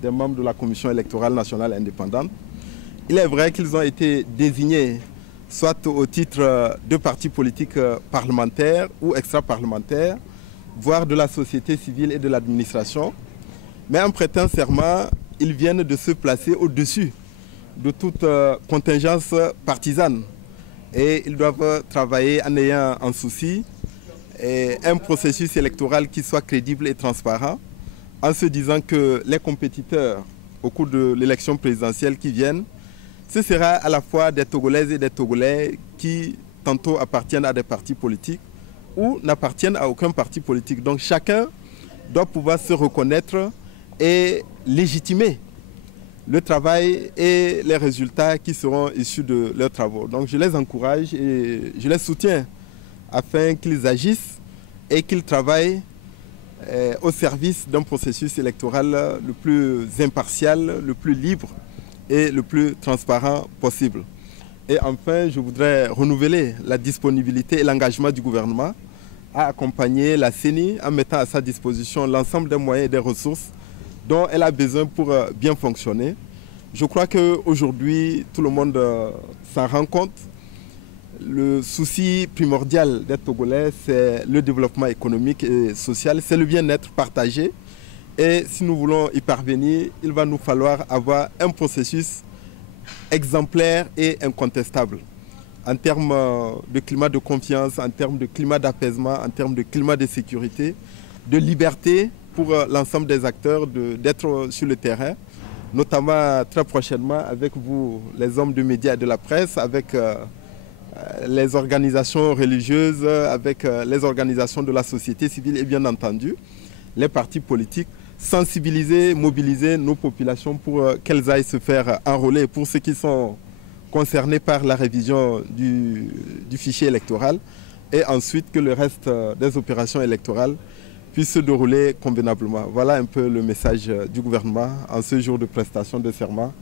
des membres de la Commission électorale nationale indépendante. Il est vrai qu'ils ont été désignés soit au titre de partis politiques parlementaires ou extra-parlementaires, voire de la société civile et de l'administration. Mais en prêtant serment, ils viennent de se placer au-dessus de toute contingence partisane. Et ils doivent travailler en ayant en souci un processus électoral qui soit crédible et transparent, en se disant que les compétiteurs au cours de l'élection présidentielle qui viennent, ce sera à la fois des Togolaises et des Togolais qui tantôt appartiennent à des partis politiques ou n'appartiennent à aucun parti politique. Donc chacun doit pouvoir se reconnaître et légitimer le travail et les résultats qui seront issus de leurs travaux. Donc je les encourage et je les soutiens afin qu'ils agissent et qu'ils travaillent au service d'un processus électoral le plus impartial, le plus libre et le plus transparent possible. Et enfin, je voudrais renouveler la disponibilité et l'engagement du gouvernement à accompagner la CENI en mettant à sa disposition l'ensemble des moyens et des ressources dont elle a besoin pour bien fonctionner. Je crois qu'aujourd'hui, tout le monde s'en rend compte. Le souci primordial des Togolais, c'est le développement économique et social, c'est le bien-être partagé. Et si nous voulons y parvenir, il va nous falloir avoir un processus exemplaire et incontestable en termes de climat de confiance, en termes de climat d'apaisement, en termes de climat de sécurité, de liberté pour l'ensemble des acteurs d'être sur le terrain, notamment très prochainement avec vous, les hommes de médias et de la presse, avec les organisations religieuses, avec les organisations de la société civile et bien entendu les partis politiques, sensibiliser, mobiliser nos populations pour qu'elles aillent se faire enrôler pour ceux qui sont concernés par la révision du fichier électoral et ensuite que le reste des opérations électorales puisse se dérouler convenablement. Voilà un peu le message du gouvernement en ce jour de prestation de serment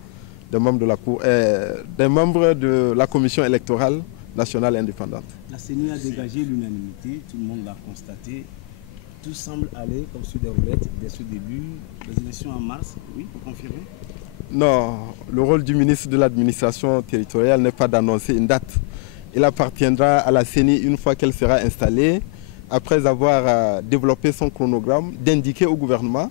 des membres de la Cour et des membres de la Commission électorale nationale indépendante. La CENI a dégagé l'unanimité, tout le monde l'a constaté. Tout semble aller comme sur des roulettes dès ce début. Les élections en mars, oui, vous confirmez? Non, le rôle du ministre de l'administration territoriale n'est pas d'annoncer une date. Il appartiendra à la CENI une fois qu'elle sera installée, après avoir développé son chronogramme, d'indiquer au gouvernement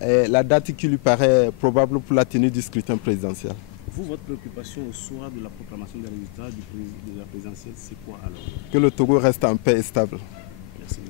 la date qui lui paraît probable pour la tenue du scrutin présidentiel. Vous, votre préoccupation au soir de la proclamation des résultats de la présidentielle, c'est quoi alors? Que le Togo reste en paix et stable. Merci.